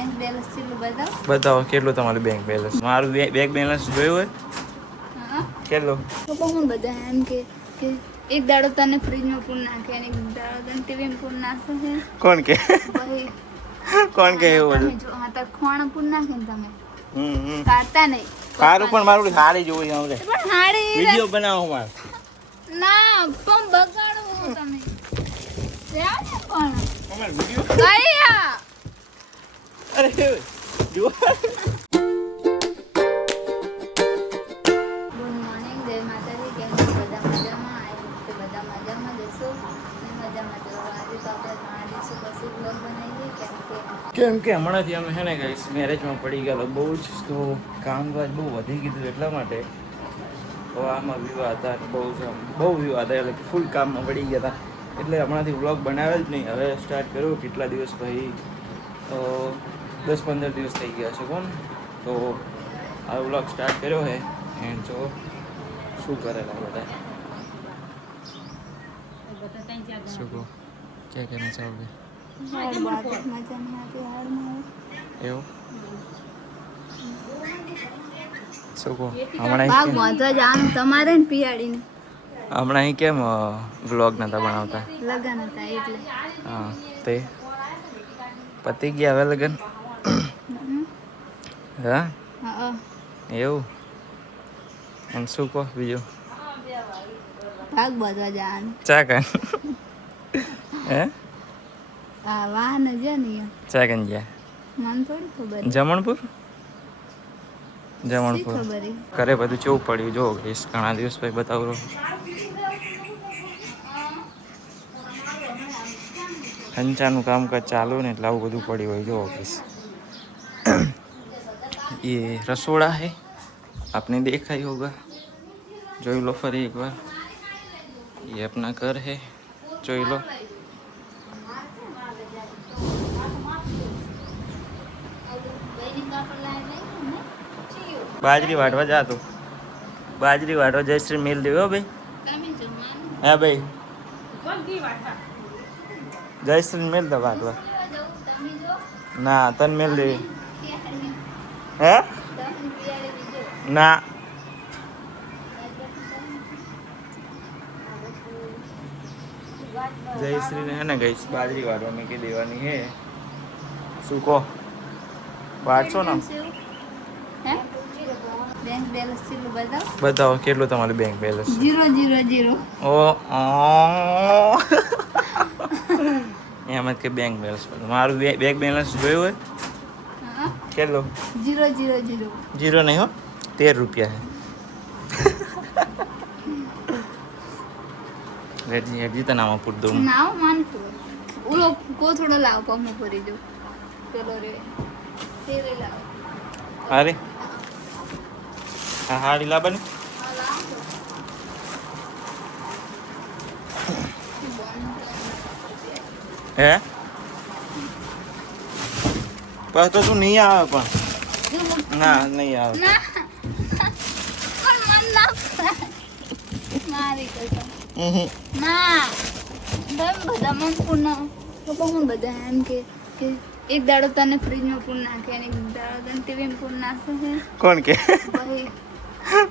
Bank balance કેટલું બતાવો? બતાવો કેટલું તમારું બેંક બેલેન્સ. મારું બેંક બેલેન્સ જોયું હોય? હા. કેટલું? પપ્પા હું બધા એમ કે એક દાડો તને ફ્રીજમાં પૂર નાખે અને એક દાડો તને ટીવીમાં પૂર નાખે છે. કોણ કે? ભાઈ કોણ કે એવું તમે બધું? જો હા તો ખોણ પૂર નાખે ને તમે હમ કાઢતા નહીં. સારું પણ મારું હાડી જોવું છે હવે. પણ હાડી વિડિયો બનાવો મારે. ના પણ બગાડો તમે જાવ ને પણ અમાર વિડિયો કયા અરે જો ગુડ મોર્નિંગ જય માતાજી. કેમ છો બધા? મજામાં? આવી તો બધા મજામાં જશો ને મજામાં જશો. આજે તો આપણે ઘણા દિવસો પછી બ્લોગ બનાવીએ કેમ કે હમણાંથી અમે છે ને ગાઈસ મેરેજમાં પડી ગયા બહુ જ, તો કામકાજ બહુ વધી ગયું એટલા માટે તો આમાં વિવાહ હતા, બહુ વિવાહ હતા, એટલે ફૂલ કામમાં પડી ગયા હતા, એટલે હમણાંથી વ્લોગ બનાવે જ નહીં. હવે સ્ટાર્ટ કર્યો કેટલા દિવસ પછી, 10-15 દિવસ થઈ ગયા છે કોણ, તો આ વ્લોગ સ્ટાર્ટ કર્યો છે. એન્ડ જો શું કરેલા બધા શું કહો, ક્યાં કહેના ચાહોગે? એવું શું કહો હમણાં તમારે ને પિયાડીને હમણાં અહીં કેમ વ્લોગ નતા બનાવતા? લગન હતા એટલે. હા તે પતી ગયા હવે લગન? હા એવું. અને શું કહો બીજું? ભાગ બધવા જવાનું ચા કન હે આ વાહન છે ને ચા કન ગયા? મને થોડી ખબર જમણપુર ખબર ઘરે બધું કેવું પડ્યું જો ગઈશ, ઘણા દિવસ પછી બતાવું. હંચાનું કામકાજ ચાલુ ને એટલે આવું બધું પડ્યું હોય જો ઓફિસ. ये रसोड़ा है, आपने देखा ही होगा, જોઈ લો ફરી એક વાર. ये अपना घर है, જોઈ લો. બાજરી વાટવા જાતો, બાજરી વાટવા જયશ્રી મિલ દેવો ભાઈ. હા ભાઈ જયશ્રી મિલ દે વાટવા. ના તન મિલ દેવી હે ના. જયશ્રી ને હે ને ગઈ બાજરી વાટવા મેં કે દેવાની હે. શું કહો, વાટશો ને? બેંક બેલેન્સ કેટલું બતાવો? બતાવો કેટલું તમારું બેંક બેલેન્સ? 000. ઓ એમ જ કે બેંક બેલેન્સ. મારું બેંક બેલેન્સ જોયું હોય? હા. કેટલું? 000. જીરો નહીં હો, 13 રૂપિયા હે. રેડજી તો નામાં પૂર દઉં. નાવ માનતો ઓલો કો થોડો લાવ પમો ભરી દો ચલો રે તેરે લાવ. અરે હા હાડી લાવવાની. હે બસ તો તું નહીં આવે પણ. ના નહીં આવે. મારી કસમ ના બધા મન પૂર્ણ પપ્પા હું બધા એમ કે એક દાડો તને ફ્રીજમાં પૂર નાખે અને એક દાડો તને ટીવીમાં પૂર નાખે છે. કોણ કે? ભાઈ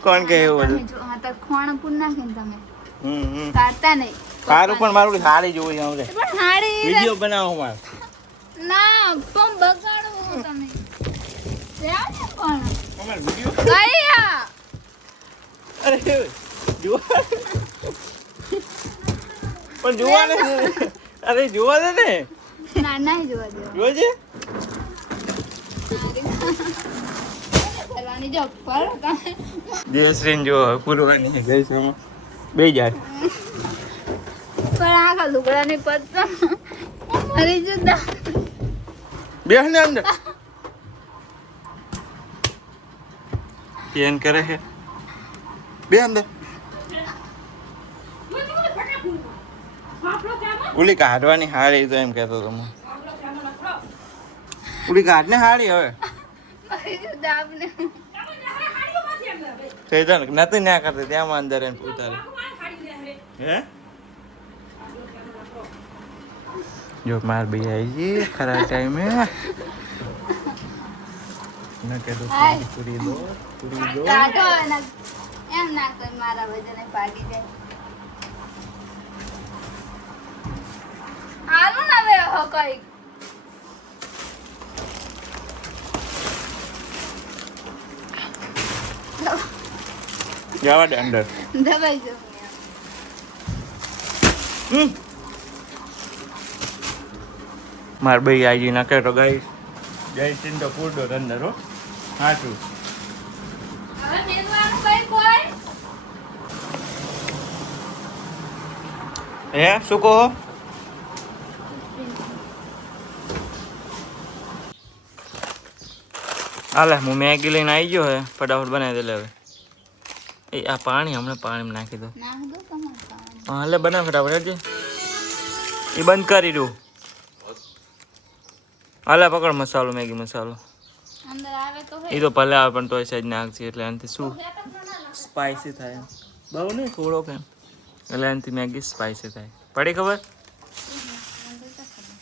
કોણ કે એવું બધું? જો હા તો ખોણ પૂર નાખે ને તમે હમ કાઢતા નહીં. સારું પણ મારું હાડી જોવું છે હવે. પણ હાડી વિડિયો બનાવો મારે. ના પણ બગાડો તમે જાવ ને પણ અમાર વિડિયો કયા અરે જોવા પણ જોવા ને. અરે જોવા દે ને. ના ના જોવા દો જોજે. કરવાની જો પર તમે જયશ્રી જો પૂરવાની જયશ્રી બે જાય પણ આ લુગડા ની પત્તા મરી જતા બેહ ને અંદર કેન કરે છે બે અંદર. ઉલી કાઢવાની હાડી તો એમ કહેતો તમે. ઉલી કાઢ ને હાડી હવે મરી જતા આપને તે તો નથી ના કરતી ત્યાં અંદર એને ઉતારે હે. જો માર ભાઈ આવી ગઈ ખરા ટાઈમે. ન કે તો હાય. પૂરી દો કાઢો અને એમ ના કર મારા વજને ભાગી જાય. હાલો ને હવે હો કઈ. જવા દે અંદર દબાઈ જાઉં. માર ભાઈ આજી નાખે તો ગાઈસ જયસિંહ તો પૂરતો અંદર હો હાચું હવે મેનવાનું કઈ કોઈ હે શું કહો હાલે હું મેગી લઈને આવી ગયો હે ફટાફટ બનાવી દે લે હવે એ આ પાણી હમણાં પાણીમાં નાખી દો નાખ દો તમારે ખાવાનું. હા લે બનાવ ફટાફટ હજી એ બંધ કરી દઉં હાલે પકડ મસાલો મેગી મસાલો અંદર આવે તો એ તો ભલે આવે પણ તોય સાઈડ નાખશે એટલે આનાથી શું સ્પાઇસી થાય બહુ નહીં થોડો કેમ એટલે આનાથી મેગી સ્પાઇસી થાય પડી ખબર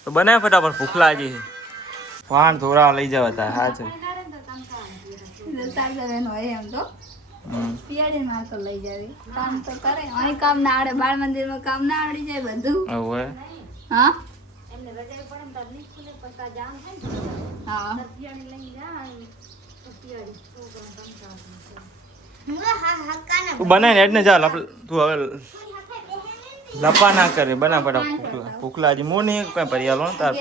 તો બનાવ ફટાફટ ભૂખ લાગી છે વાહન થોડા લઈ જવા તા હા છે સાગરન હોય એમ તો પિયાડી માં તો લઈ જાવી કામ તો કરે અહીં કામ ના આવડે બાળ મંદિરમાં કામ ના આવડી જાય બધું હવે હા તું બનાવીને એટલે ચાલ તું હવે લપા ના કરે બના ફટાફટ ભૂખ લાગી મો નહીં કઈ ભરી આલો તાર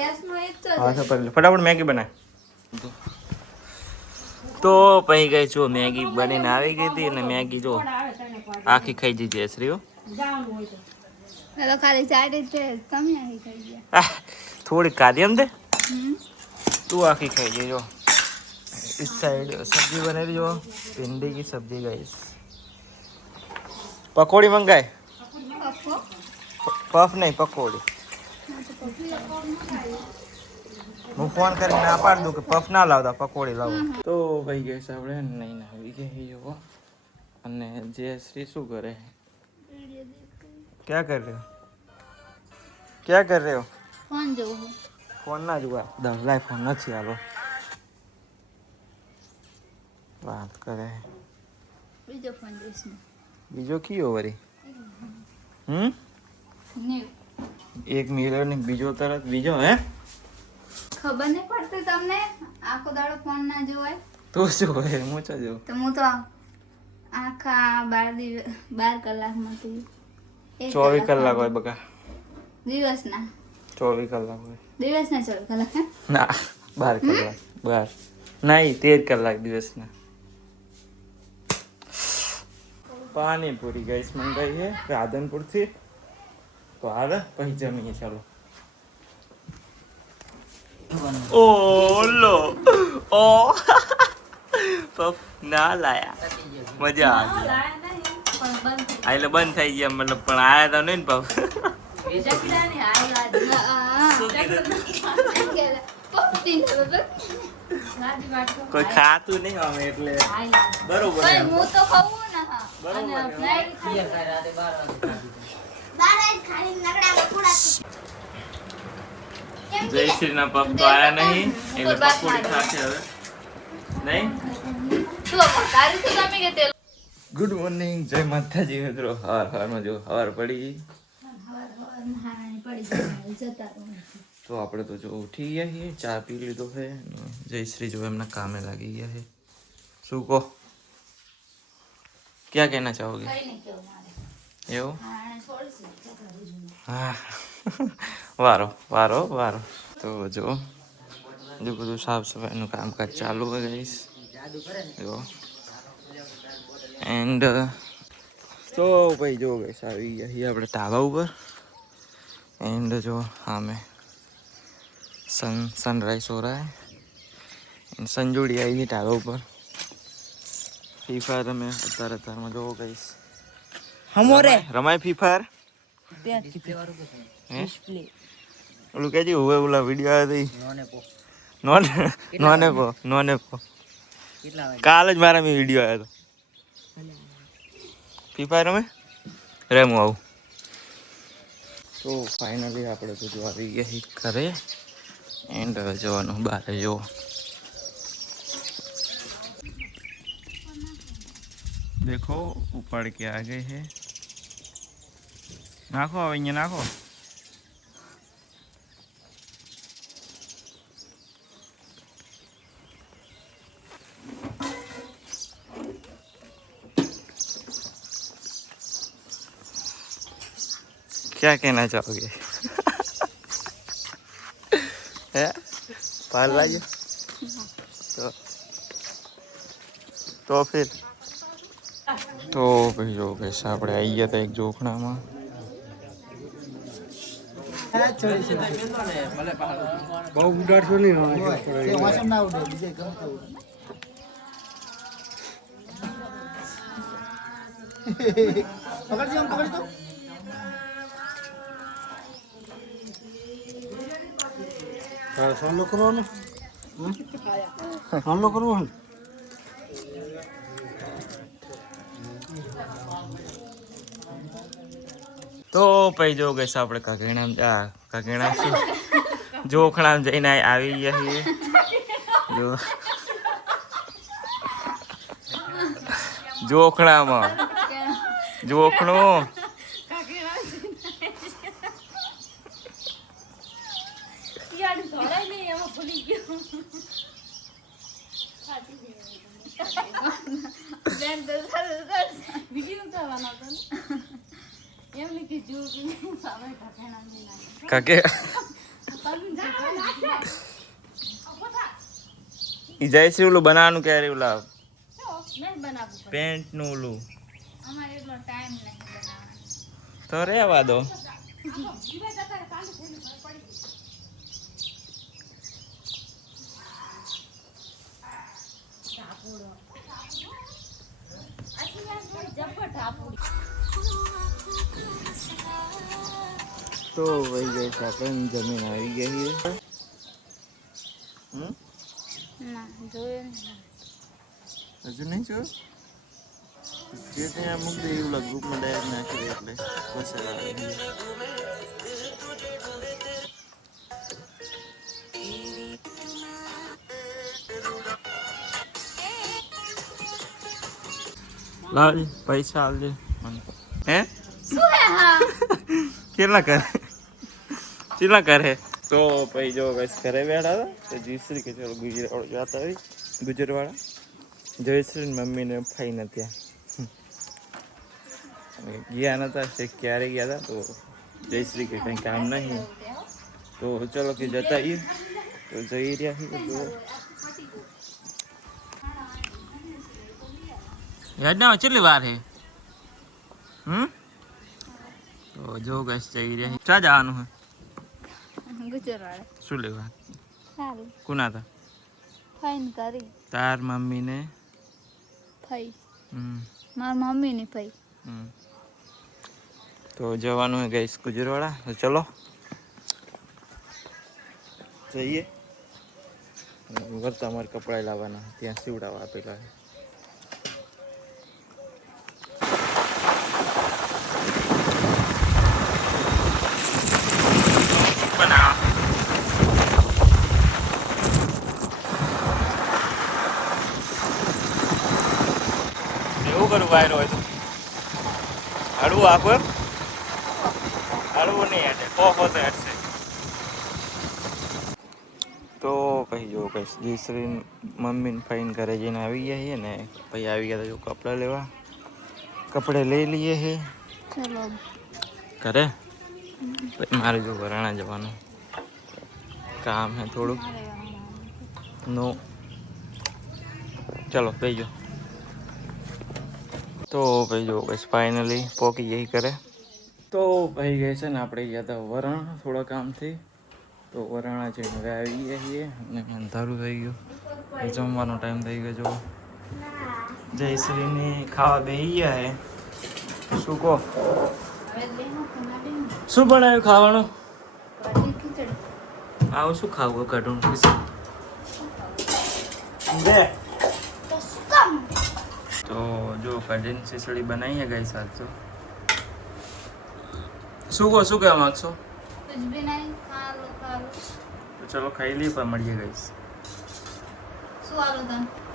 હા તો ભરી લે ફટાફટ મેગી બનાય તો પછી ગઈ જો મેગી બનીને આવી ગઈ હતી અને મેગી જો આખી ખાઈ દીધી શ્રીઓ ખાલી ચાટી છે તમે આખી ખાઈ ગયા થોડી કાઢી એમ દે તું આખી ખાઈ જઈ જો इस साइड सब्जी बने रही जो भिंडी की सब्जी गाइस पकौड़ी मंगाए पफ नहीं पकौड़ी હું ફોન કરીને ના પાડ દઉં કે પફ ના લાવતા પકોડી લાવો તો ભાઈ ગેસ આપણે નહીં આવી ગઈ જો અને જે શ્રી શું કરે क्या कर रहे हो क्या कर रहे हो ફોન જોઉં ફોન ના જોવા 10 લાખ ફોન નથી આલો વાત કરે બીજો ફોન જોઈશ બીજો કયો વરી ને એક મિરર ને બીજો તરત બીજો હે ખબર નહીં પડતી તમને આખો દાડો ફોન ના જોવાય તો શું હોય હું તો જો તો હું તો આખા 12 કલાકમાંથી 24 કલાક હોય બકા દિવસના 24 કલાક હોય દિવસના 24 કલાક હે ના 12 કલાક 12 નહીં 13 કલાક દિવસના પાણીપુરી ગઈસ મંગાઈ છે રાધનપુર થી તો હાલે પછી જમીએ ચાલો ઓ લો ઓ પફ ના લાયા મજા આવી આ એટલે બંધ થઈ ગયા મતલબ પણ આયા તો નહીં ને પફ કોઈ ખાતું નહીં અમે એટલે બરોબર એમ. હું તો ખાવું ને હા બરોબર એમ. જયશ્રી ના પપ તો આયા નહીં એટલે પકોડી ખાશે હવે નહીં ગુડ મોર્નિંગ જય માતાજી મિત્રો હવારમાં જો હવાર પડી ગઈ તો આપણે તો જો ઉઠી ગયા છીએ ચા પી લીધો છે જયશ્રી જો એમના કામે લાગી ગયા છે શું કહો ક્યાં કહેના ચાહોગે એવું હા વારો વારો વારો તો જો બધું સાફ સફાઈનું કામકાજ ચાલુ હોય ગઈશ જો એન્ડ તો ભાઈ જો ગઈશ આવી ગયા છીએ આપણે ધાબા ઉપર एंड जो हमें सनराइज हो रहा है संजोड़ी आई थी ढाबा ऊपर फ्री फायर में अतार में जो गई हमारे रमाय फ्री फायर ओलू क्या जी हुए बोला वीडियो आया थी नॉने पो काल ज मारा में वीडियो आया था फ्री फायर में रेमू आऊ તો ફાઇનલી આપણે તો જો આવી ગયા ઘરે એન્ડ જવાનું બહાર જો देखो ऊपर के आ गए हैं नाखो अब અહીંયા નાખો क्या कहना चाहोगे है पाल लाइए तो फिर तो भाई जो कैसे આપણે આવી ગયા હતા એક જોખણામાં બહુ ઉડાડશો નહીં સાલો કરવાનો સાલો કરવાનો તો પછી જો ગઈશ આપણે કાકીણા શું જોખણામ જઈને આવી ગયા છીએ જો જોખણામાં જોખણું કાકે ઈ જાય છે ઓલું બનાવવાનું ક્યારે ઓલા પેન્ટ નું ઓલું તો રહેવા દો તો વહી ગઈ છે આપણે જમીન આવી ગઈ છે હજુ નહીં જોયું જે ત્યાં મૂકી દે એવું ગ્રુપમાં ડાયરેક્ટ નાખી દે એટલે પસંદ આવે લાવજે પૈસા આવજે હે કેટલા કરે તો પછી જો બસ ઘરે બેઠા હતા તો જયશ્રી કે ચલો ગુજરાત જતા આવી ગુજરાતવાળા જયશ્રી મમ્મી ને ભાઈ ને ત્યાં ગયા નતા તે ક્યારે ગયા હતા તો જયશ્રી કે કંઈ કામ નહીં તો ચલો કે જતા આવીએ તો જઈ રહ્યા છીએ તો યાદના કેટલી વાર હે તો જો ગેસ જઈ રહ્યા ક્યાં જવાનું હે ગુજરાત શું લેવા સારું કોના હતા ફાઈન કરી તાર મમ્મી ને ફઈ મારા મમ્મી ની ફઈ તો જવાનું હે ગઈસ ગુજરાતવાળા તો ચલો જઈએ વર્તા અમારે કપડા લાવવાના ત્યાં સીવડાવવા આપેલા છે એવું કરું વાયરો હોય તો હળવું આખું એમ હળવું નહીં હેઠે કોફો તો હેઠશે તો પછી જો કહીશ જયશ્રી મમ્મી ને ફાઈન ઘરે જઈને આવી ગયા છીએ ને પછી આવી ગયા જો કપડાં લેવા કપડે લઈ લઈએ છે ચલો ઘરે પછી મારે જો વરાણા જવાનું કામ હે થોડુંક નો ચલો બેજો તો ભાઈ જો બસ ફાઇનલી પોકી જઈ કરે તો ભાઈ ગઈ છે ને આપણે ગયા હતા વરાણા થોડા કામથી તો વરાણા જઈને હવે આવી ગયા છીએ અને અંધારું થઈ ગયું જમવાનો ટાઈમ થઈ ગયો જો જયશ્રીને ખાવા બેસી ગયા હે શું કહો શું બનાવ્યું ખાવાનું આવું શું ખાવું કઢું બે તો જો કઢીને ખીચડી બનાવી है गई साथ तो શું કહેવા માંગશો कुछ भी नहीं खा लो તો ચલો ખાઈ લઈએ પણ મળીએ ગઈશ શું આલો તને